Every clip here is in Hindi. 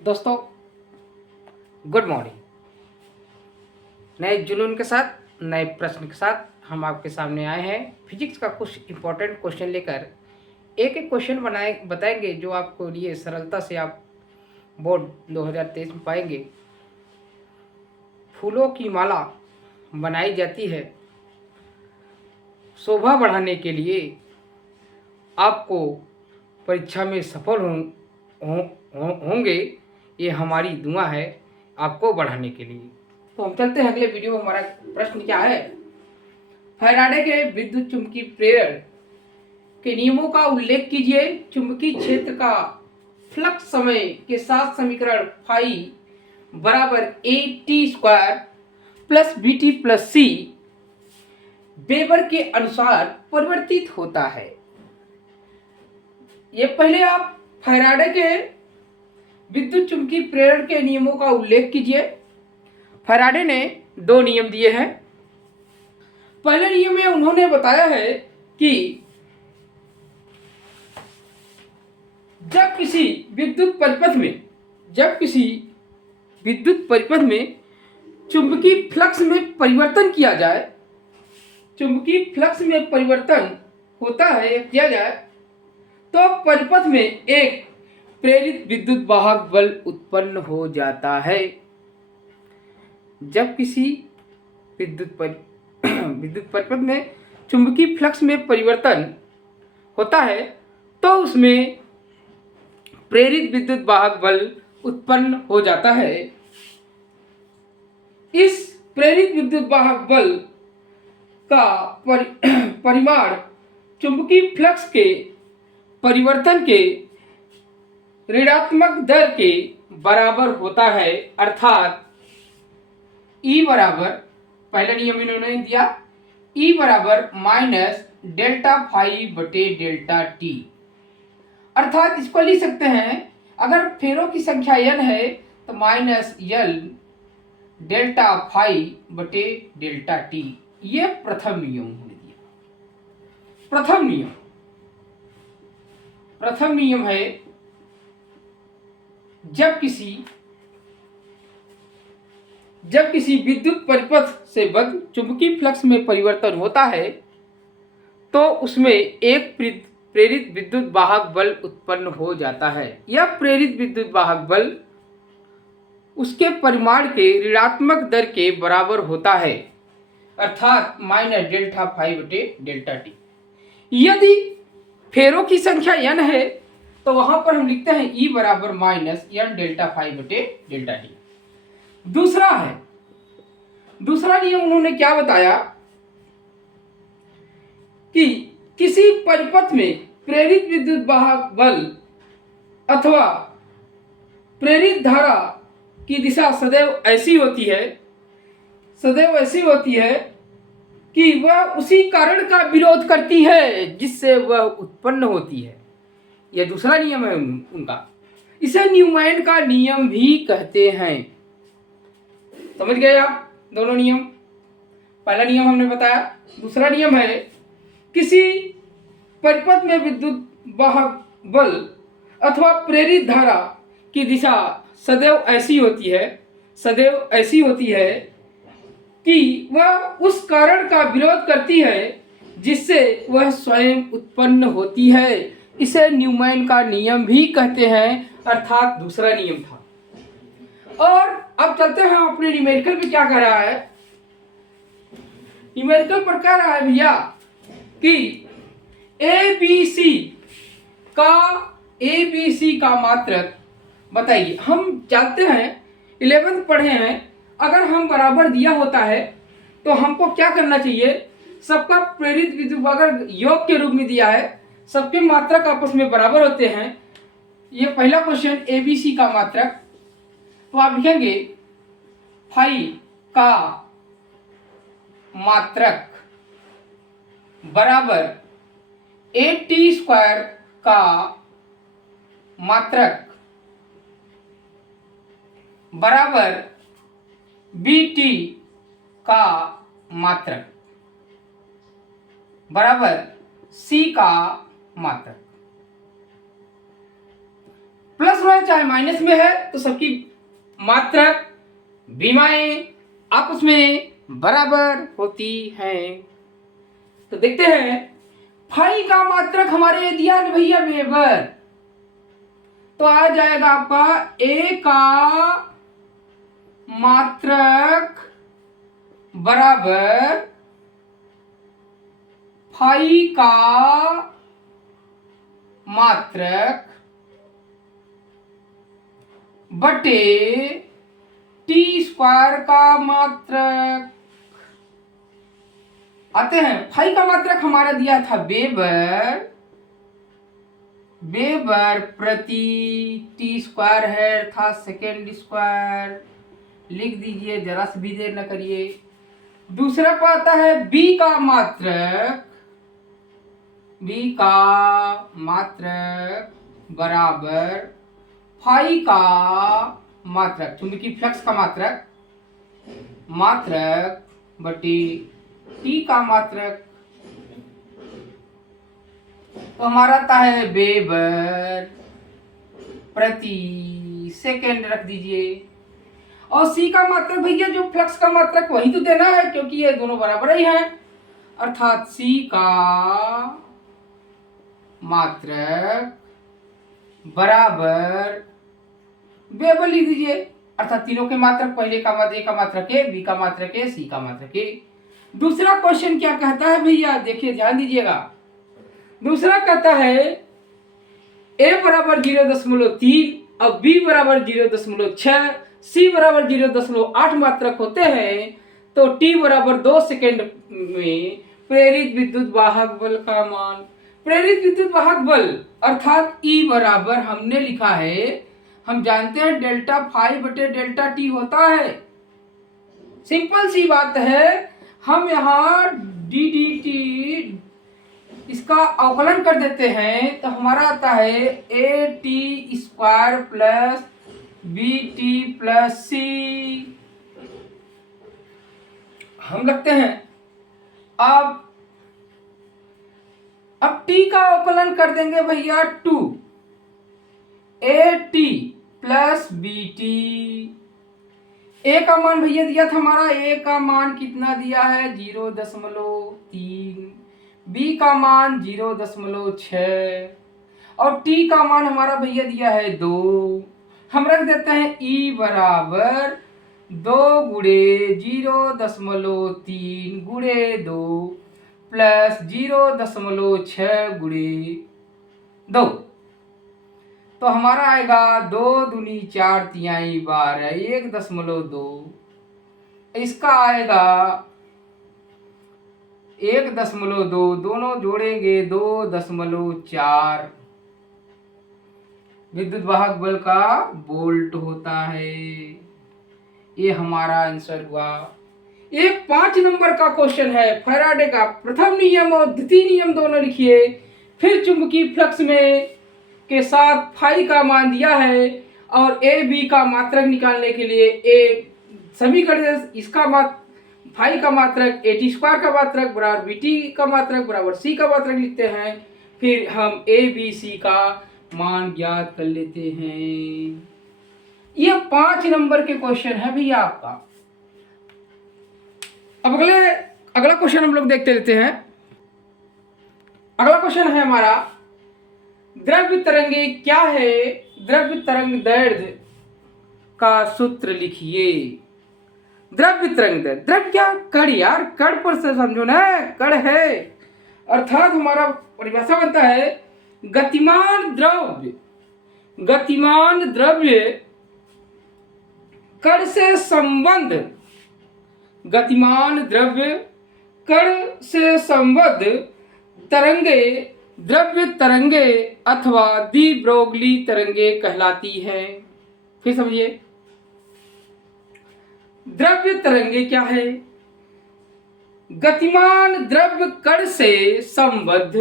दोस्तों, गुड मॉर्निंग। नए जुनून के साथ, नए प्रश्न के साथ हम आपके सामने आए हैं। फिजिक्स का कुछ इम्पोर्टेंट क्वेश्चन लेकर एक एक क्वेश्चन बताएंगे जो आपको लिए सरलता से आप बोर्ड 2023 में पाएंगे। फूलों की माला बनाई जाती है शोभा बढ़ाने के लिए। आपको परीक्षा में सफल होंगे, ये हमारी दुआ है आपको बढ़ाने के लिए। तो हम चलते हैं अगले वीडियो में। हमारा प्रश्न क्या है? फैराडे के विद्युत चुंबकीय प्रेरण के नियमों का उल्लेख कीजिए। चुंबकीय क्षेत्र का फ्लक्स समय के साथ समीकरण फाई बराबर a t square plus b t plus c Weber के अनुसार परिवर्तित होता है। ये पहले आप फैराडे के विद्युत चुंबकीय प्रेरण के नियमों का उल्लेख कीजिए। फैराडे ने दो नियम दिए हैं। पहले नियम में उन्होंने बताया है कि जब किसी विद्युत परिपथ में चुंबकीय फ्लक्स में परिवर्तन किया जाए, चुंबकीय फ्लक्स में परिवर्तन होता है किया जाए, तो परिपथ में एक प्रेरित विद्युत वाहक बल उत्पन्न हो जाता है। जब किसी विद्युत परिपथ में चुंबकीय फ्लक्स में परिवर्तन होता है तो उसमें प्रेरित विद्युत वाहक बल उत्पन्न हो जाता है। इस प्रेरित विद्युत वाहक बल का परिमाण चुंबकीय फ्लक्स के परिवर्तन के ऋणात्मक दर के बराबर होता है, अर्थात E बराबर, पहले नियम इन्होंने दिया, E बराबर माइनस डेल्टा फाई बटे डेल्टा टी। अर्थात इसको लिख सकते हैं, अगर फेरों की संख्या n है तो माइनस यल डेल्टा फाई बटे डेल्टा टी। ये प्रथम नियम होने दिया। प्रथम नियम है, जब किसी विद्युत परिपथ से बद्ध चुंबकीय फ्लक्स में परिवर्तन होता है तो उसमें एक प्रेरित विद्युत वाहक बल उत्पन्न हो जाता है। यह प्रेरित विद्युत वाहक बल उसके परिमाण के ऋणात्मक दर के बराबर होता है, अर्थात माइनस डेल्टा फाई बटे डेल्टा टी। यदि फेरों की संख्या n है तो वहां पर हम लिखते हैं E बराबर माइनस n डेल्टा फाई बटे डेल्टा टी। दूसरा नियम उन्होंने क्या बताया कि किसी परिपथ में प्रेरित विद्युत वाहक बल अथवा प्रेरित धारा की दिशा सदैव ऐसी होती है कि वह उसी कारण का विरोध करती है जिससे वह उत्पन्न होती है। यह दूसरा नियम है उनका। इसे न्यूमैन का नियम भी कहते हैं। समझ गए आप दोनों नियम? पहला नियम हमने बताया। दूसरा नियम है, किसी परिपथ में विद्युत वाहक बल अथवा प्रेरित धारा की दिशा सदैव ऐसी होती है कि वह उस कारण का विरोध करती है जिससे वह स्वयं उत्पन्न होती है। इसे न्यूमैन का नियम भी कहते हैं, अर्थात दूसरा नियम था। और अब चलते हैं अपने न्यूमेरिकल में क्या कह रहा है। न्यूमेरिकल पर कह रहा है भैया कि ABC का मात्रक बताइए। हम जानते हैं, 11th पढ़े हैं, अगर हम बराबर दिया होता है तो हमको क्या करना चाहिए, सबका प्रेरित विद्युत अगर योग के रूप में दिया है, सबके मात्रक आपस में बराबर होते हैं। ये पहला क्वेश्चन ABC का मात्रक, तो आप लिखेंगे फाई का मात्रक बराबर ए टी स्क्वायर का मात्रक बराबर बी टी का मात्रक बराबर सी का मात्रक। प्लस में है चाहे माइनस में है तो सबकी मात्रक विमाएं आपस में बराबर होती हैं। तो देखते हैं फाई का मात्रक हमारे ये दिया है भैया वेबर, तो आ जाएगा आपका ए का मात्रक बराबर फाई का मात्रक बटे टी स्क्वायर का मात्रक। आते हैं फाई का मात्रक हमारा दिया था वेबर, वेबर प्रति टी स्क्वायर है अर्थात सेकेंड स्क्वायर, लिख दीजिए जरा से भी देर न करिए। दूसरा को आता है बी का मात्रक, बी का मात्रक बराबर फाई का मात्रक, चुंबकीय फ्लक्स का मात्रक, मात्रक बटी टी का मात्रक। तो हमारा आता है वेबर प्रति सेकेंड रख दीजिए, और सी का मात्रक भैया जो फ्लक्स का मात्रक वही तो देना है क्योंकि ये दोनों बराबर ही हैं, अर्थात सी का मात्रक बराबर वेबर लिख दीजिए, अर्थात तीनों के मात्रक, पहले का मात्रक ए का मात्रक ए, बी का मात्रक ए, सी का मात्रक ए। दूसरा क्वेश्चन क्या कहता है भैया, देखिए ध्यान दीजिएगा। दूसरा कहता है ए बराबर 0.3 और बी बराबर 0.6, सी बराबर 0.8 मात्रक होते हैं तो टी बराबर 2 सेकेंड में प्रेरित विद्युत वाहक बल का मान। प्रेरित विद्युत वाहक बल अर्थात ई बराबर हमने लिखा है, हम जानते हैं डेल्टा फाई बटे डेल्टा टी होता है, सिंपल सी बात है। हम यहाँ डी डी टी इसका अवकलन कर देते हैं तो हमारा आता है a t square plus b t plus c, हम लगते हैं। अब टी का अवकलन कर देंगे भैया 2 a t plus b t. A का मान भैया दिया था हमारा, ए का मान कितना दिया है 0.3, बी का मान 0.6 और टी का मान हमारा भैया दिया है 2। हम रख देते हैं ई बराबर 2 गुणे 0.3 गुणे 2 प्लस 0.6 गुणे 2, तो हमारा आएगा 2 दूनी 4 तिहाई 12 1.2, इसका आएगा 1.2, दोनों जोड़ेंगे 2.4 विद्युत वाहक बल का वोल्ट होता है। ये हमारा आंसर हुआ। एक 5 नंबर का क्वेश्चन है, फैराडे का प्रथम नियम और द्वितीय नियम दोनों लिखिए, फिर चुंबकीय फ्लक्स में के साथ फाई का मान दिया है और ए बी का मात्रक निकालने के लिए ए समीकरण इसका फाई का मात्रक ए टी स्क्वायर का मात्रक बराबर बी टी का मात्रक बराबर सी का मात्रक लिखते हैं, फिर हम ए बी सी का मान ज्ञात कर लेते हैं। ये 5 नंबर के क्वेश्चन है भैया आपका। अब अगला क्वेश्चन हम लोग देखते रहते हैं। अगला क्वेश्चन है हमारा, द्रव्य तरंगे क्या है, द्रव्य तरंग दैर्ध्य का सूत्र लिखिए। द्रव्य तरंग दैर्ध्य, द्रव्य क्या, कण यार, कण पर से समझो ना, कण है अर्थात हमारा परिभाषा बनता है गतिमान द्रव्य, गतिमान द्रव्य कण से संबंध, गतिमान द्रव्य कण से संबद्ध तरंगे द्रव्य तरंगे अथवा दी ब्रोगली तरंगे कहलाती हैं। फिर समझिए, द्रव्य तरंगे क्या है, गतिमान द्रव्य कण से संबद्ध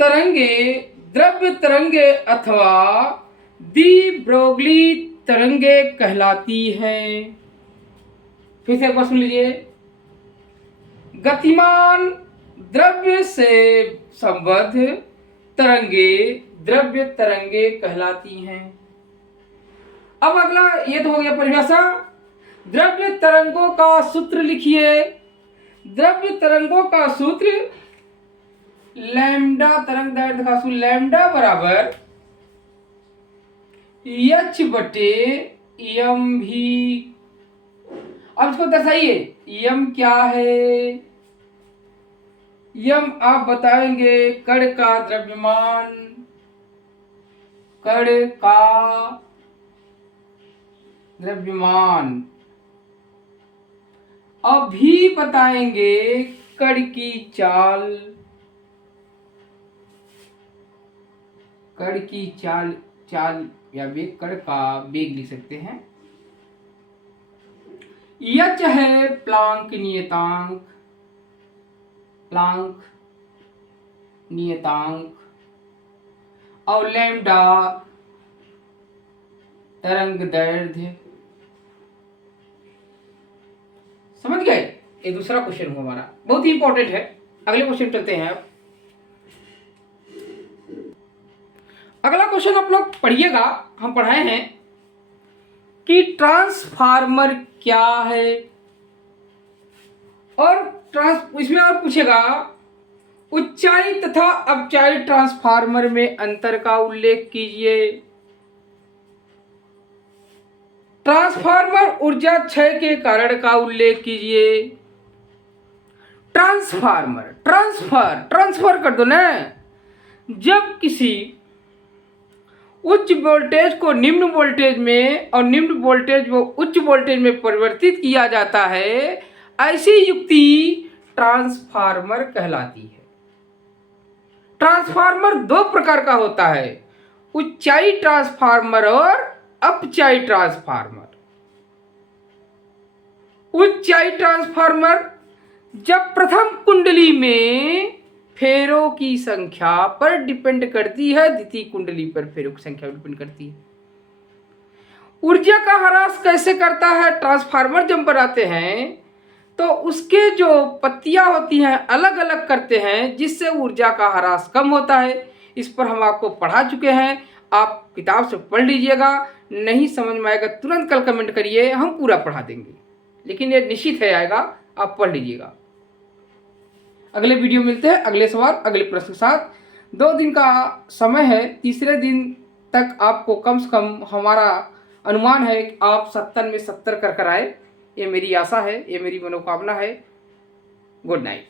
तरंगे द्रव्य तरंगे अथवा दी ब्रोगली तरंगे कहलाती हैं। फिर से एक बार सुन लीजिए, गतिमान द्रव्य से संबद्ध द्रव्य तरंगे कहलाती हैं। अब अगला ये तो हो गया परिभाषा। द्रव्य तरंगों का सूत्र लिखिए। द्रव्य तरंगों का सूत्र लैम्डा, तरंग दैर्ध्य का सूत्र लैम्डा बराबर h बटे एम भी। अब इसको दर्शाइए, यम क्या है? यम आप बताएंगे कण का द्रव्यमान, कण का द्रव्यमान। अभी बताएंगे कण की चाल, कण की चाल, चाल या वेग, कण का वेग लिख सकते हैं। यच है प्लांक नियतांक, प्लांक नियतांक, और लैम्डा तरंग दैर्ध्य। समझ गए? ये दूसरा क्वेश्चन हुआ हमारा, बहुत ही इंपॉर्टेंट है। अगले क्वेश्चन चलते हैं। अब अगला क्वेश्चन आप लोग पढ़िएगा, हम पढ़ाए हैं कि ट्रांसफार्मर क्या है, और इसमें और पूछेगा उच्चाई तथा अपचाई ट्रांसफार्मर में अंतर का उल्लेख कीजिए। ट्रांसफार्मर ऊर्जा क्षय के कारण का उल्लेख कीजिए। ट्रांसफार्मर, ट्रांसफर कर दो ना। जब किसी उच्च वोल्टेज को निम्न वोल्टेज में और निम्न वोल्टेज को उच्च वोल्टेज में परिवर्तित किया जाता है, ऐसी युक्ति ट्रांसफार्मर कहलाती है। ट्रांसफार्मर दो प्रकार का होता है, उच्चाई ट्रांसफार्मर और अपचाई ट्रांसफार्मर। उच्चाई ट्रांसफार्मर जब प्रथम कुंडली में फेरों की संख्या पर डिपेंड करती है, द्वितीय कुंडली पर फेरों की संख्या डिपेंड करती है। ऊर्जा का ह्रास कैसे करता है? ट्रांसफार्मर जब बनाते हैं तो उसके जो पत्तियां होती हैं अलग अलग करते हैं, जिससे ऊर्जा का ह्रास कम होता है। इस पर हम आपको पढ़ा चुके हैं, आप किताब से पढ़ लीजिएगा। नहीं समझ में आएगा तुरंत कल कमेंट करिए, हम पूरा पढ़ा देंगे, लेकिन ये निश्चित है आएगा, आप पढ़ लीजिएगा। अगले वीडियो मिलते हैं अगले सवाल अगले प्रश्न के साथ। 2 दिन का समय है, तीसरे दिन तक आपको कम से कम हमारा अनुमान है कि आप 70 में 70 कर आए। ये मेरी आशा है, ये मेरी मनोकामना है। Good night.